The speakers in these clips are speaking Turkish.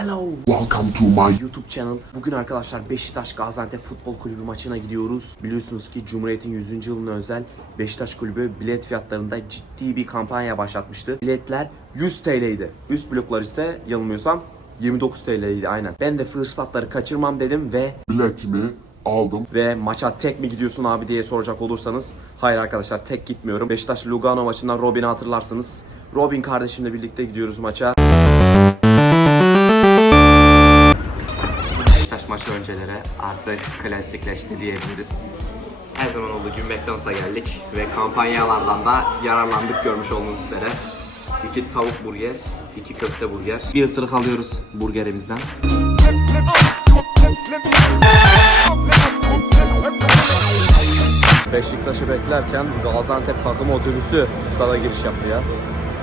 Hello. Welcome to my YouTube channel. Bugün arkadaşlar Beşiktaş Gaziantep Futbol Kulübü maçına gidiyoruz. Biliyorsunuz ki Cumhuriyet'in 100. yılına özel Beşiktaş Kulübü bilet fiyatlarında ciddi bir kampanya başlatmıştı. Biletler 100 TL'ydi. Üst bloklar ise yanılmıyorsam 29 TL'ydi aynen. Ben de fırsatları kaçırmam dedim ve biletimi aldım. ve maça tek mi gidiyorsun abi diye soracak olursanız hayır arkadaşlar tek gitmiyorum. Beşiktaş Lugano maçından Robin'i hatırlarsınız. Robin kardeşimle birlikte gidiyoruz maça. Artık klasikleşti diyebiliriz. Her zaman olduğu gibi McDonald's'a geldik ve kampanyalardan da yararlandık görmüş olduğunuz üzere. İki tavuk burger, iki köfte burger. Bir ısırık alıyoruz burgerimizden. Beşiktaş'ı beklerken Gaziantep takım otobüsü stada giriş yaptı ya.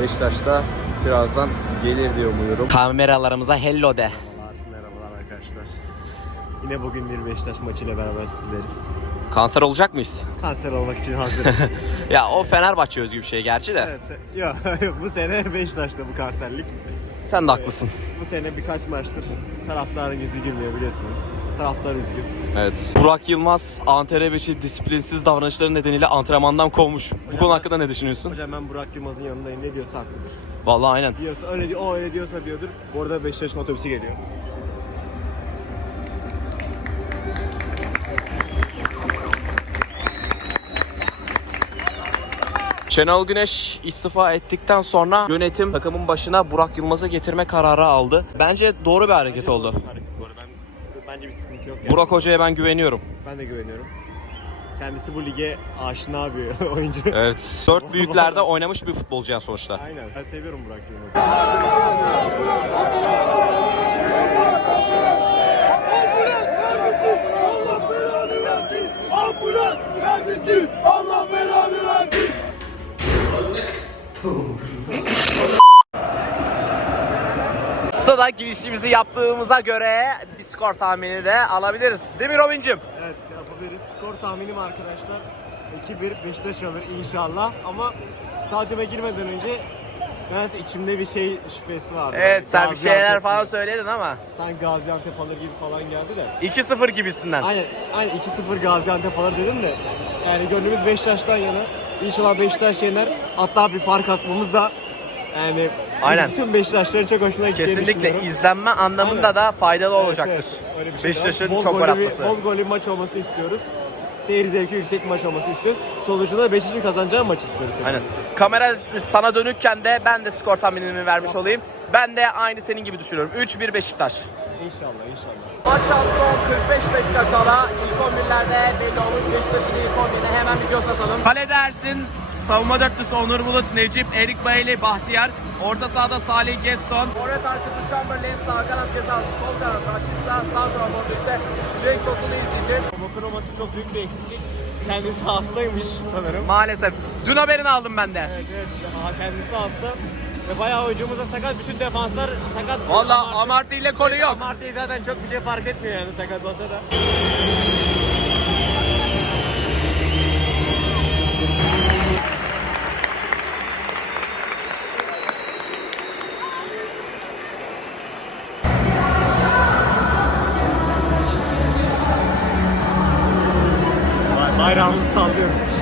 Beşiktaş'ta birazdan gelir diye umuyorum. Kameralarımıza hello de. Merhabalar arkadaşlar. Yine bugün bir Beşiktaş maçıyla beraber sizleriz. Kanser olacak mıyız? Kanser olmak için hazırım. Ya o Fenerbahçe özgü bir şey gerçi de. evet. Yok bu sene Beşiktaş'ta bu kanserlik. Sen de haklısın. Bu sene birkaç maçtır taraftarın yüzü gülmüyor biliyorsunuz. Taraftar üzgün. Evet. Burak Yılmaz, Anterebeç'i disiplinsiz davranışları nedeniyle antrenmandan kovmuş. Bu konu hakkında ne düşünüyorsun? Hocam ben Burak Yılmaz'ın yanındayım. Ne diyorsa haklıdır. Vallahi aynen. Diyorsa öyle diyor, o öyle diyorsa diyordur. Bu arada Beşiktaş'ın otobüsü geliyor. Şenol Güneş istifa ettikten sonra yönetim takımın başına Burak Yılmaz'ı getirme kararı aldı. Bence doğru bir hareket Bence oldu. bir hareket bu arada. Ben, sıkı- bence bir sıkıntı yok. yani. Burak Hoca'ya ben güveniyorum. Ben de güveniyorum. Kendisi bu lige aşina bir oyuncu. Evet. Dört büyüklerde oynamış bir futbolcu yani sonuçta. Aynen. Ben seviyorum Burak Yılmaz'ı. Stada girişimizi yaptığımıza göre bir skor tahmini de alabiliriz. Değil mi Robin'cim? Evet yapabiliriz. Skor tahminim arkadaşlar 2-1 Beşiktaş alır inşallah ama stadyuma girmeden önce nedense içimde bir şey şüphesi vardı. Evet sen bir şeyler falan söyledin ama. Sen Gaziantep alır gibi falan geldi de. 2-0 gibisinden. Aynen, aynen 2-0 Gaziantep alır dedim de. Yani gönlümüz Beşiktaş'tan yana. İnşallah Beşiktaş yener. Hatta bir fark atmamız da yani Aynen. bütün Beşiktaşların çok hoşuna gideceğini Kesinlikle düşünüyorum. izlenme anlamında Aynen. da faydalı Evet, olacaktır. evet. Öyle bir şey Beşiktaş'ın var. Bol çok gol gollü bir- atması. Bol gollü bir maç olması istiyoruz. Seyir zevki yüksek bir maç olması istiyoruz. Sonucunda da Beşiktaş'ın kazanacağı maç istiyoruz. Aynen. Kamera sana dönükken de ben de skor tahminimi vermiş olayım. Ben de aynı senin gibi düşünüyorum. 3-1 Beşiktaş. İnşallah inşallah. Maça son 45 dakika kala ilk 11'lerde belli olmuş Beşiktaş'ın ilk 11'ine hemen bir göz atalım. Kalede Ersin, savunma dörtlüsü Onur Bulut, Necip, Erik Bayeli, Bahtiyar. Orta sahada Salih Getson. Forvet arkası Chamberlain, sağ kanat Gezal, sol kanat Raşitsa, sağ tarafta ise Cenk Tosun'u izleyeceğiz. Olması çok büyük bir eksiklik. Kendisi hastaymış sanırım. Maalesef. Dün haberini aldım ben de. Evet evet. Aha, kendisi hasta. Ve bayağı oyuncumuz da sakat. Bütün defanslar sakat. Valla Amartey ile kolu yok. Amartey zaten çok bir şey fark etmiyor yani sakat olsa da. Bayrağımızı sallıyoruz.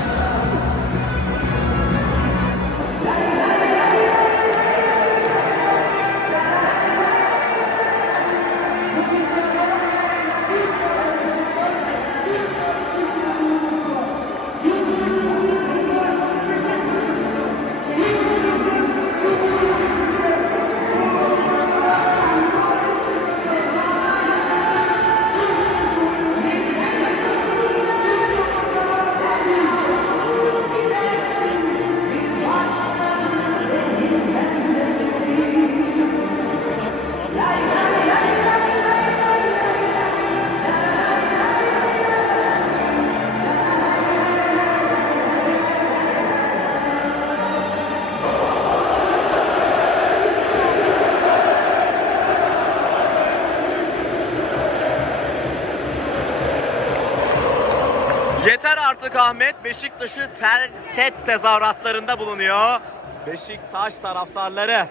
Ahmet Beşiktaş'ı terk et tezahüratlarında bulunuyor. Beşiktaş taraftarları.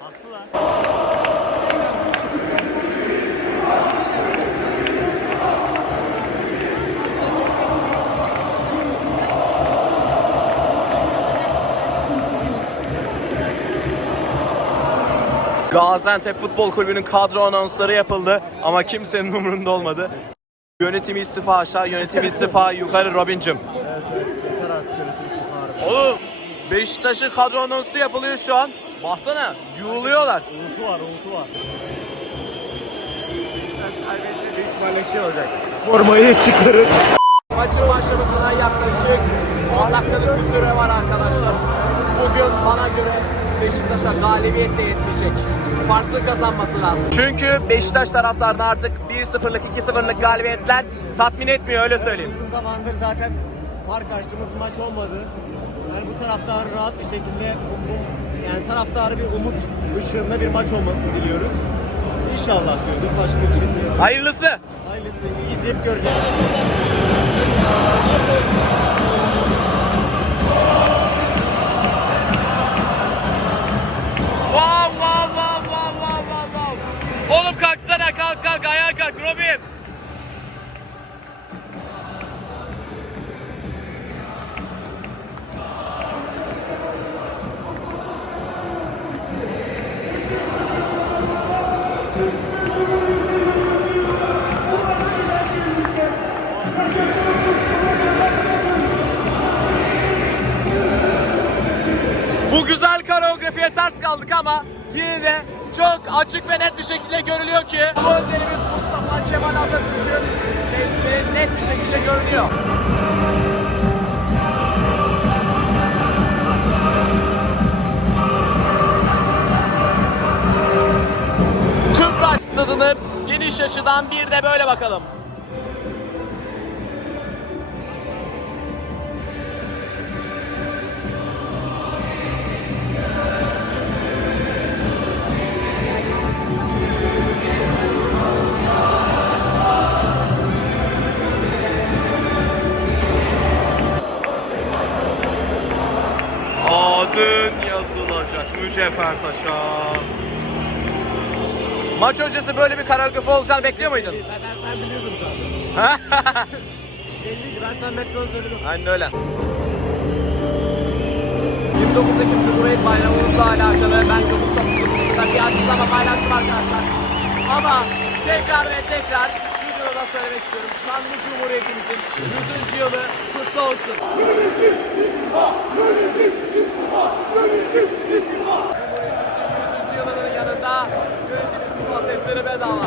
Haklılar. Gaziantep Futbol Kulübü'nün kadro anonsları yapıldı ama kimsenin umurunda olmadı. Yönetimi istifa aşağı, yönetimi istifa yukarı Robin'cim. Evet evet. Yeter artık yönetim istifa. Oğlum Beşiktaş'ın kadro anonsu yapılıyor şu an. Baksana yuğuluyorlar. Uğultu var, uğultu var. Beşiktaş kaybedince büyük ihtimalle şey olacak. Formayı çıkarıp Maçın başlamasına yaklaşık 10 dakikalık bir süre var arkadaşlar. Bugün bana göre Beşiktaş'a galibiyet de yetmeyecek. Farklı kazanması lazım. Çünkü Beşiktaş taraftarını artık 1-0'lık 2-0'lık galibiyetler tatmin etmiyor öyle söyleyeyim. uzun zamandır zaten fark açtığımız bir maç olmadı. Yani bu taraftar rahat bir şekilde yani taraftarı bir umut ışığında bir maç olmasını diliyoruz. İnşallah diyoruz. Başka bir şey diyoruz. Hayırlısı. Hayırlısı izleyip göreceğiz. Koreografiye ters kaldık ama yine de çok açık ve net bir şekilde görülüyor ki bu önderimiz Mustafa Kemal Atatürk'ün resmi net bir şekilde görünüyor. Tüpraş stadını geniş açıdan bir de böyle bakalım. Mücevher taşa. Maç öncesi böyle bir koreografi olacağını bekliyor muydun? Ben, ben, ben biliyordum zaten. Belliydi. Ben sana metro söyledim. Aynen öyle. 29 Ekim Cumhuriyet Bayramımızla alakalı ben topluluğunda bir açıklama paylaştım arkadaşlar. Ama tekrar ve tekrar videoda söylemek istiyorum. Şanlı Cumhuriyetimizin 100. yılı kutlu olsun. Cumhuriyetimizin 100. yanında yönetim istifa sesleri bedava.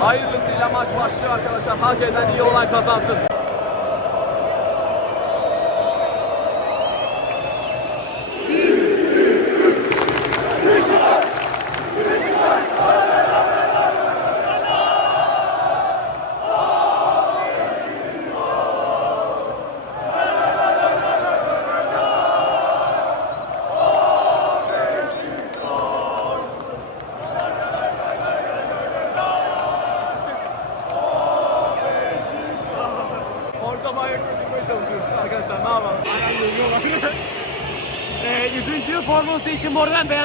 Hayırlısıyla maç başlıyor arkadaşlar. Hak eden iyi olan kazansın.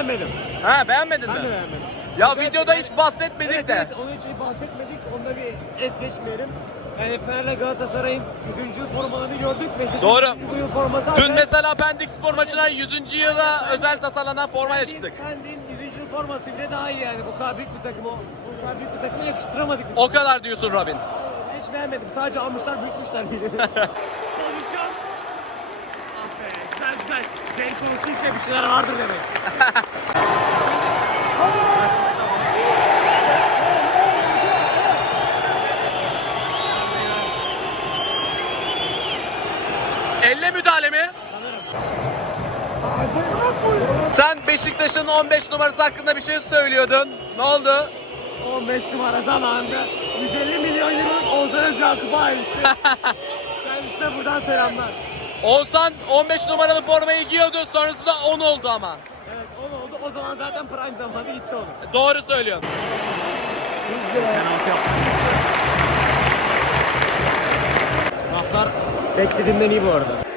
Beğenmedim. Ha beğenmedin Ben de mi? beğenmedim. Ya videoda hiç bahsetmedik Evet, de. evet onun için bahsetmedik. Onda bir es geçmeyelim. Yani Fener'le Galatasaray'ın 100. yıl formalarını gördük. Beşiktaş'ın Doğru. 100. yıl forması Dün mesela Pendik Spor maçına 100. yıla özel tasarlanan formayla çıktık. Pendik'in 100. yıl forması bile daha iyi yani. Bu kadar büyük bir takım o. Bu kadar büyük bir takıma yakıştıramadık biz. O kadar diyorsun Robin. Hiç beğenmedim. Sadece almışlar büyütmüşler. Pozisyon. Ah be güzel güzel. Cenk konuştu işte bir şeyler vardır demek. Elle müdahale mi? Sen Beşiktaş'ın 15 numarası hakkında bir şey söylüyordun. Ne oldu? 15 numara zamanında 150 milyon euro Oğuzhan Özyakup'a aitti. Kendisine buradan selamlar. Oğuzhan 15 numaralı formayı giyiyordu sonrasında 10 oldu ama. Evet 10 oldu. O zaman zaten prime zamanı gitti onu. Doğru söylüyorsun. Raflar beklediğimden iyi bu arada.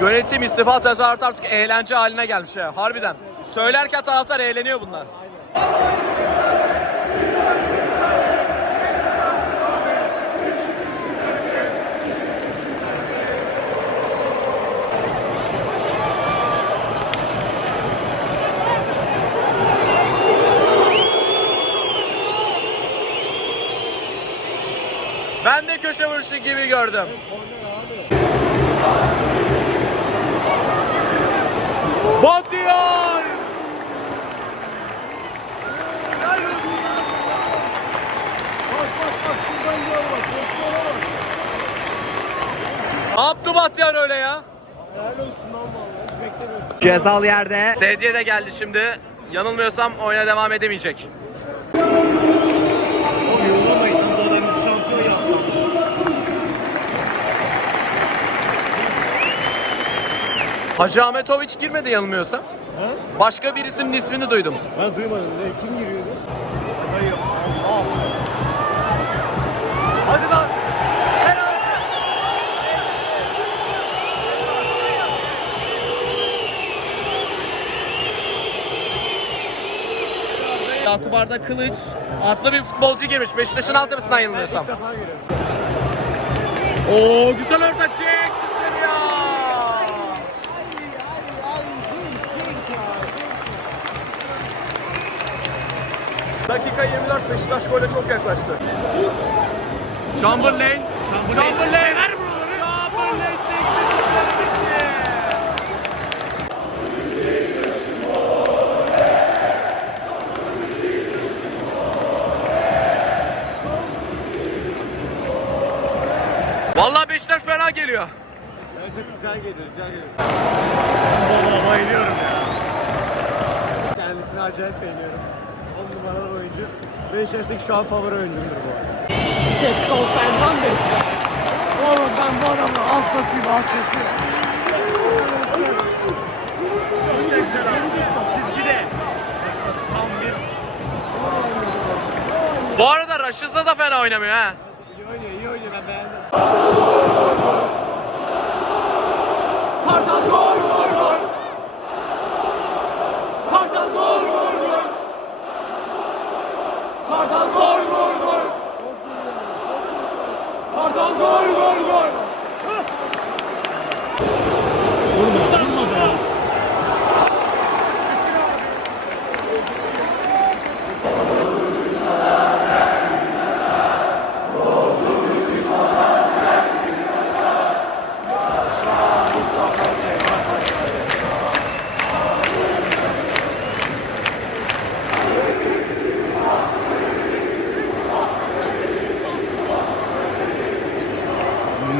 Yönetim istifa tezahüratı artık eğlence haline gelmiş ya. Harbiden. Söylerken taraftar eğleniyor bunlar. Ben de köşe vuruşu gibi gördüm. Batıyor! Ne yaptı Bahtiyar öyle ya? Helal olsun lan vallahi. Beklemiyordum. Cezalı yerde. Sedye de geldi şimdi. Yanılmıyorsam oyuna devam edemeyecek. Oğlum yollamayın lan. Bu adam bizi şampiyon yaptı. Hacı Ahmetoviç girmedi yanılmıyorsam. Ha? Başka birisinin ismini duydum. Ben duymadım. Ne? Kim giriyordu? Hayır. Hadi lan. Yakup Arda Kılıç adlı bir futbolcu girmiş. Beşiktaş'ın altyapısından yanılmıyorsam. İlk defa giriyorum. Oo güzel orta çek Dakika 24 Beşiktaş gole çok yaklaştı. Chamberlain. Chamberlain. Ver buraları. Chamberlain sekti. Vallahi Beşiktaş fena geliyor. Evet evet güzel geliyor. Güzel geliyor. Vallahi bayılıyorum ya. Kendisini acayip beğeniyorum. 10 numaralı oyuncu. Beşiktaş'taki şu an favori oyuncumdur bu arada. Getson Fernandes ya. Oğlum ben bu adamın hastasıyım bir. Bu arada Raşiza da fena oynamıyor ha. İyi oynuyor, iyi oynuyor ben beğendim. Kartal gol gol gol. Kartal gol gol gol. Kartal gol gol gol. Kartal gol gol gol. Vurma, vurma be.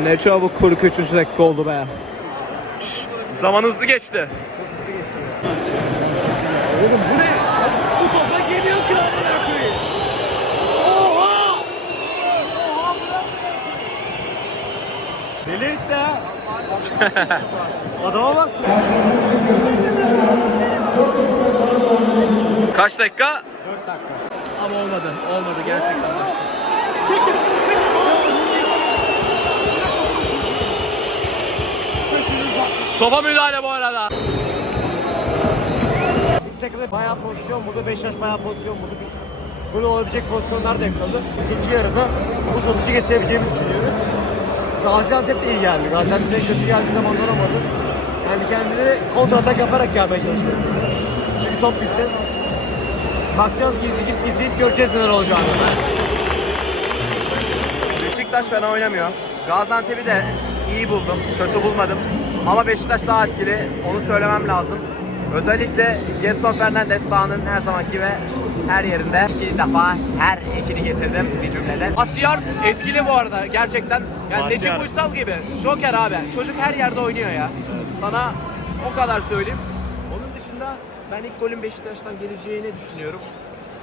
Ne çabuk 43. dakika oldu be. Zaman hızlı geçti. Oğlum bu ne? Bu topla geliyor ki amına koyayım. Oha! Deli etti ha. Adama bak. Kaç dakika? 4 dakika. Ama olmadı. Olmadı gerçekten. Topa müdahale bu arada. İki takımda bayağı pozisyon buldu. Beşiktaş bayağı pozisyon buldu. Bunu olabilecek pozisyonlar da yakaladı. İkinci yarıda bu sonucu getirebileceğimizi düşünüyoruz. Gaziantep de iyi geldi. Gaziantep'e kötü geldiği zaman olamadı. Yani kendileri kontra atak yaparak gelmeye çalıştı. Çünkü top bizde. Bakacağız ki izleyip, izleyip göreceğiz neler olacağını. Beşiktaş fena oynamıyor. Gaziantep'i de iyi buldum. Kötü bulmadım. Ama Beşiktaş daha etkili. Onu söylemem lazım. Özellikle Getson Fernandes sahanın her zamanki ve her yerinde bir defa her ikili getirdim bir cümlede. Atiyar etkili bu arada gerçekten. Yani. Necip Uysal gibi. Şoker abi. Çocuk her yerde oynuyor ya. Sana o kadar söyleyeyim. Onun dışında ben ilk golün Beşiktaş'tan geleceğini düşünüyorum.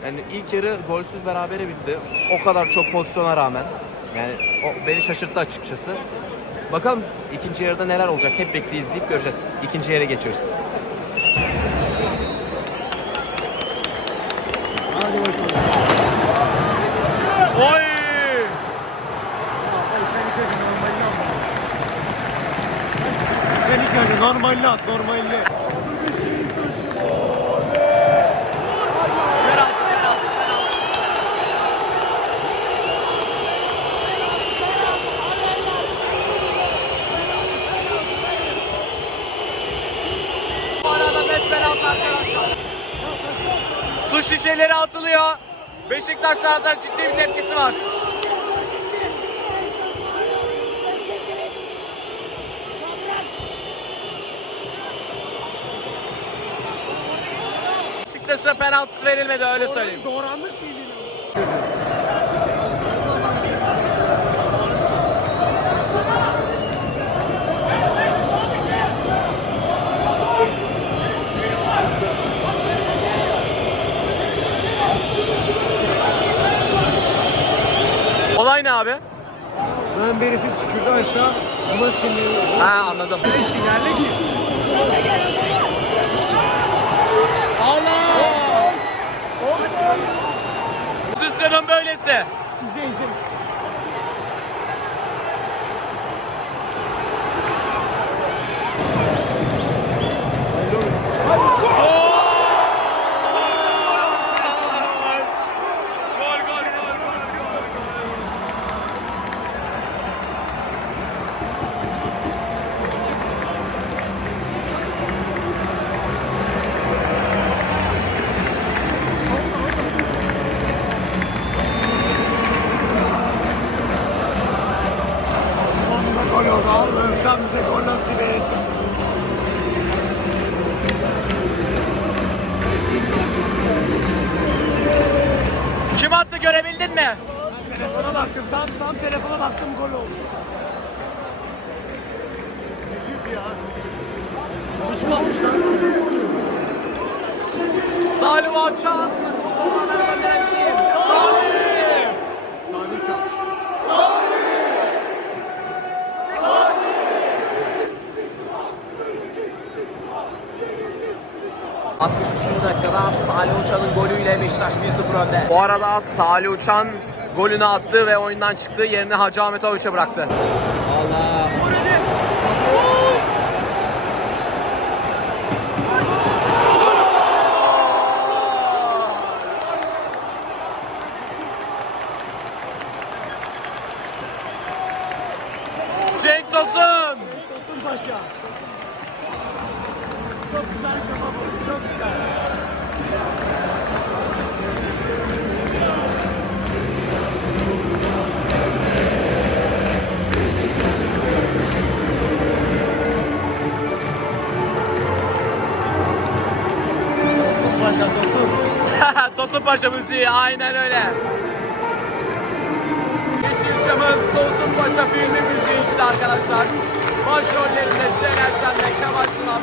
Yani ilk yarı golsüz berabere bitti. O kadar çok pozisyona rağmen. Yani o beni şaşırttı açıkçası. Bakalım ikinci yarıda neler olacak hep birlikte izleyip göreceğiz. İkinci yere geçiyoruz. Hadi bakalım. Oy! Sen ilk önce Normalini at normalini. Bu arada net penaltı arkadaşlar. Su şişeleri atılıyor. Beşiktaş taraftarı ciddi bir tepkisi var. Beşiktaş'a penaltısı verilmedi öyle söyleyeyim. Doğranlık bildiğin. Sen birisi tükürdü aşağı. Buna sinirli. Ha anladım. Yerleşin yerleşin. Allah! Pozisyonun böylesi. İzle izle. Gol oldu. Allah'ım sen bize gol nasip et. Kim attı görebildin mi? Telefona baktım. Tam tam telefona baktım gol oldu. Necip ya. Olmuş lan. Salim. Salim. 63. dakikada Salih Uçan'ın golüyle Beşiktaş 1-0 önde. Bu arada Salih Uçan golünü attı ve oyundan çıktı. Yerini Hacı Ahmet Oruç'a bıraktı. Allah. Tosun Paşa müziği aynen öyle. Yeşilçam'ın Tosun Paşa filmi müziği işte arkadaşlar. Başrollerinde Şener Şen ve Kemal Sunal.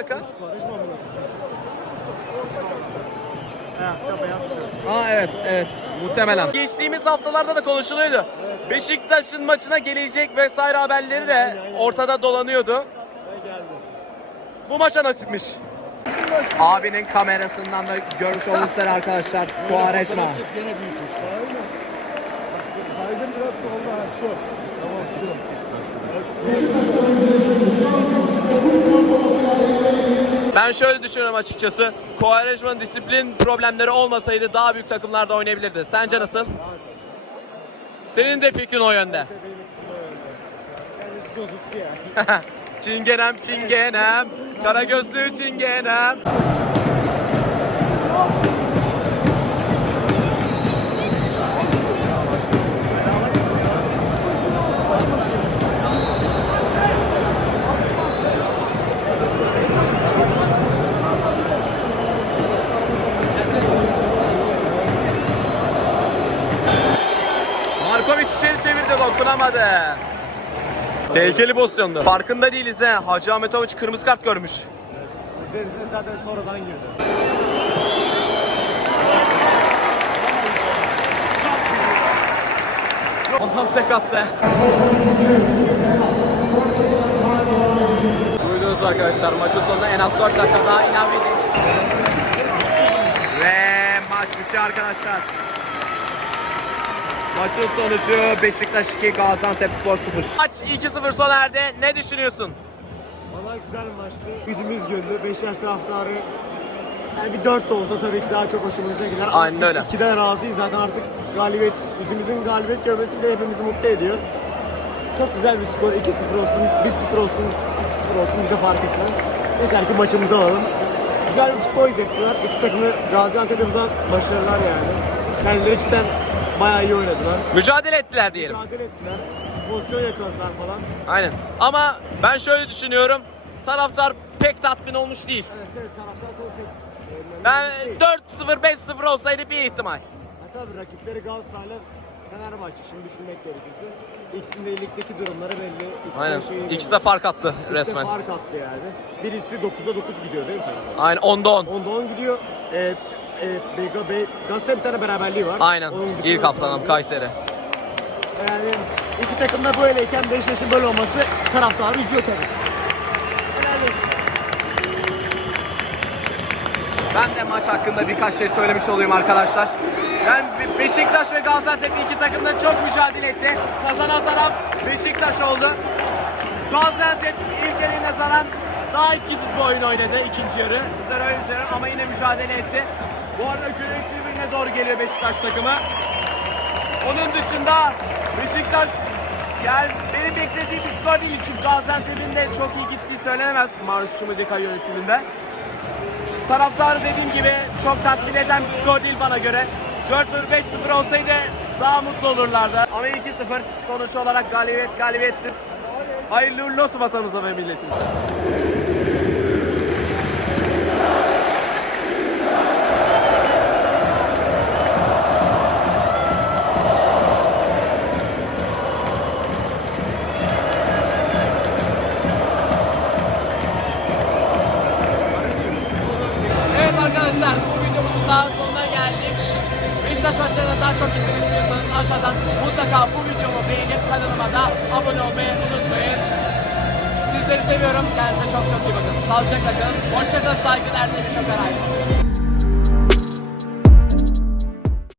Alaka? Aa evet evet muhtemelen. Geçtiğimiz haftalarda da konuşuluyordu. Beşiktaş'ın maçına gelecek vesaire haberleri de ortada dolanıyordu. Bu maça nasipmiş. Abinin kamerasından da görmüş olmuşlar arkadaşlar. Quaresma. Gene. Bak şu kaydım biraz solda ha şu. Tamam. Ben şöyle düşünüyorum açıkçası. Quaresma'nın disiplin problemleri olmasaydı daha büyük takımlarda oynayabilirdi. Sence nasıl? Senin de fikrin o yönde. Çingenem çingenem, kara gözlü çingenem. İçeri çevirdi dokunamadı. Tehlikeli pozisyondu. Farkında değiliz he. Hacı Ahmetoviç kırmızı kart görmüş. Dedi de zaten sonradan girdi. Adam tek attı. Duydunuz arkadaşlar maçın sonunda en az 4 dakika daha ilave edilmiştir. Ve maç bitiyor arkadaşlar. Maçın sonucu Beşiktaş 2, Gaziantep Spor 0. Maç 2-0 sona erdi. Ne düşünüyorsun? Valla güzel bir maçtı. Yüzümüz güldü. Beşiktaş taraftarı yani bir dört de olsa tabii ki daha çok hoşumuza gider. Aynen öyle. İkiden razıyız zaten artık galibiyet, yüzümüzün galibiyet görmesi bile hepimizi mutlu ediyor. Çok güzel bir skor. 2-0 olsun, 1-0 olsun, 2-0 olsun bize fark etmez. Yeter ki maçımızı alalım. Güzel bir futbol izlettiler. İki takımı Gaziantep'e buradan başarılar yani. Kendileri cidden bayağı iyi oynadılar. Mücadele ettiler diyelim. Mücadele ettiler. Pozisyon yakaladılar falan. Aynen. Ama ben şöyle düşünüyorum. Taraftar pek tatmin olmuş değil. Evet evet taraftar tabii pek e, Ben değil. 4-0 5-0 olsaydı bir ihtimal. Ha tabii rakipleri Galatasaray'la Fenerbahçe şimdi düşünmek gerekirse. İkisinin de ligdeki durumları belli. İkisi de Aynen. şeyi İkisi de fark attı İkisi de resmen. fark attı yani. Birisi 9'a 9 gidiyor değil mi Fenerbahçe? Aynen 10'da 10. 10'da 10 gidiyor. Ee, e, Bega, Be, Galatasaray'ın bir tane beraberliği var. Aynen. Onun dışında İlk haftadan bir- Kayseri. Yani iki takım da böyleyken Beşiktaş'ın böyle olması taraftarı üzüyor tabii. Helal olsun. Ben de maç hakkında birkaç şey söylemiş olayım arkadaşlar. Yani Be- Beşiktaş ve Gaziantep iki takım da çok mücadele etti. Kazanan taraf Beşiktaş oldu. Gaziantep ilk yarıyı nazaran daha etkisiz bir oyun oynadı ikinci yarı. Sizler öyle izleyin ama yine mücadele etti. Bu arada Gürek tribününe doğru geliyor Beşiktaş takımı. Onun dışında Beşiktaş yani benim beklediğim bir skor değil çünkü Gaziantep'in de çok iyi gittiği söylenemez Maruş Şumudika yönetiminde. Taraftarı dediğim gibi çok tatmin eden bir skor değil bana göre. 4-0 5-0 olsaydı daha mutlu olurlardı. Ama 2-0 sonuç olarak galibiyet galibiyettir. Hayırlı uğurlu olsun vatanımıza ve milletimize. Sağlıcakla kalın. Hoşçakalın. Saygılar bir çok arayın.